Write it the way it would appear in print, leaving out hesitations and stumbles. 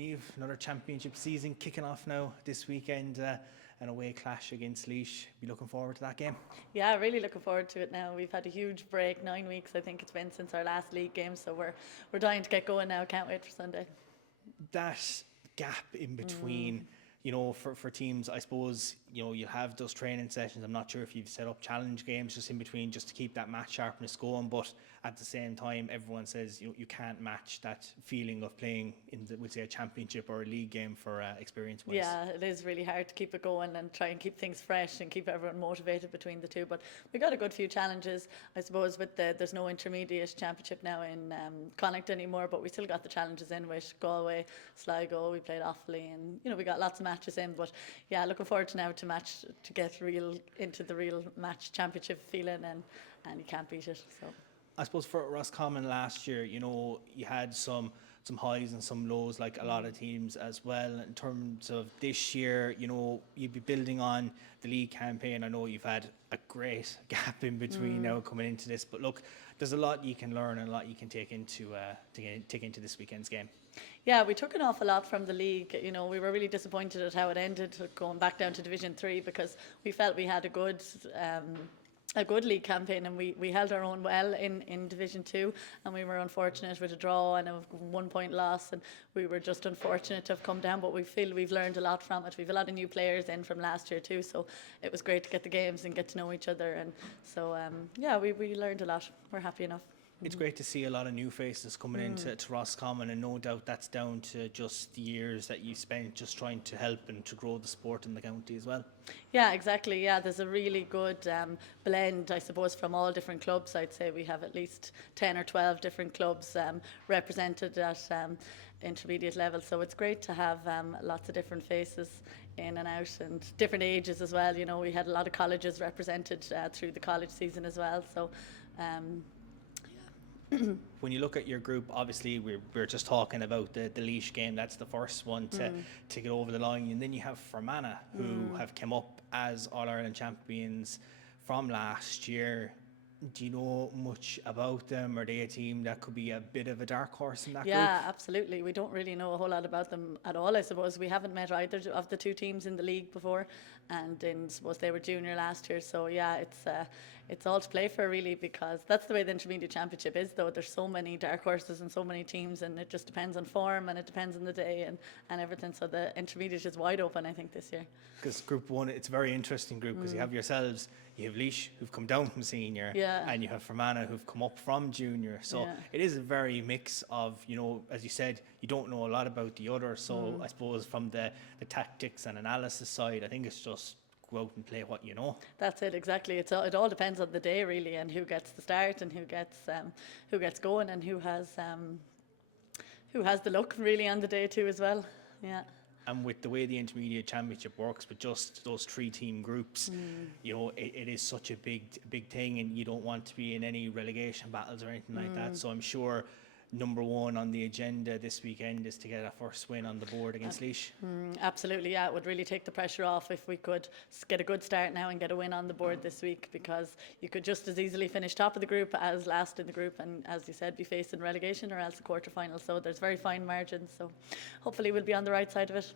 Niamh, another championship season kicking off now this weekend. An away clash against Laois. Be looking forward to that game. Yeah, really looking forward to it now. We've had a huge break, 9 weeks I think it's been since our last league game, so we're dying to get going now. Can't wait for Sunday. That gap in between, for teams, I suppose, you'll have those training sessions. I'm not sure if you've set up challenge games just in between, just to keep that match sharpness going. But at the same time, everyone says you can't match that feeling of playing in, we'd say, a championship or a league game for experience-wise. Yeah, it is really hard to keep it going and try and keep things fresh and keep everyone motivated between the two. But we got a good few challenges, I suppose. With there's no intermediate championship now in Connacht anymore, but we still got the challenges in with Galway, Sligo. We played Offaly, and we got lots of matches in. But yeah, looking forward to now to get real into the real match championship feeling, and you can't beat it. So I suppose for Roscommon last year, you had some highs and some lows, like a lot of teams as well. In terms of this year, you'd be building on the league campaign. I know you've had a great gap in between now coming into this, but look, there's a lot you can learn and a lot you can take into this weekend's game. Yeah, we took an awful lot from the league. We were really disappointed at how it ended, going back down to Division 3, because we felt we had a good league campaign, and we held our own well in Division 2, and we were unfortunate with a draw and a 1 point loss, and we were just unfortunate to have come down, but we feel we've learned a lot from it. We've a lot of new players in from last year too, so it was great to get the games and get to know each other, and so we learned a lot. We're happy enough. It's great to see a lot of new faces coming into Roscommon, and no doubt that's down to just the years that you spent just trying to help and to grow the sport in the county as well. Yeah, exactly. Yeah, there's a really good blend, I suppose, from all different clubs. I'd say we have at least 10 or 12 different clubs represented at intermediate level. So it's great to have lots of different faces in and out, and different ages as well. We had a lot of colleges represented through the college season as well. So when you look at your group, obviously we're just talking about the Laois game. That's the first one to get over the line, and then you have Fermanagh, who have come up as All-Ireland champions from last year. Do you know much about them? Are they a team that could be a bit of a dark horse in that group? Yeah, absolutely. We don't really know a whole lot about them at all, I suppose. We haven't met either of the two teams in the league before, and I suppose they were junior last year. So yeah, it's all to play for, really, because that's the way the intermediate championship is, though. There's so many dark horses and so many teams, and it just depends on form, and it depends on the day and everything. So the intermediate is wide open, I think, this year. Because Group 1, it's a very interesting group, because you have yourselves, you have Laois, who've come down from senior, and you have Fermanagh, who've come up from junior. So it is a very mix of, as you said, you don't know a lot about the other. So I suppose from the tactics and analysis side, I think it's just go out and play what you know. That's it, exactly. It all depends on the day, really, and who gets the start, and who gets going, and who has the luck, really, on the day too as well. Yeah. And with the way the intermediate championship works, with just those 3-team groups, it is such a big thing, and you don't want to be in any relegation battles or anything like that. So I'm sure number one on the agenda this weekend is to get a first win on the board against Laois. Absolutely, yeah. It would really take the pressure off if we could get a good start now and get a win on the board this week, because you could just as easily finish top of the group as last in the group, and as you said, be facing relegation or else a quarter-final. So there's very fine margins, so hopefully we'll be on the right side of it.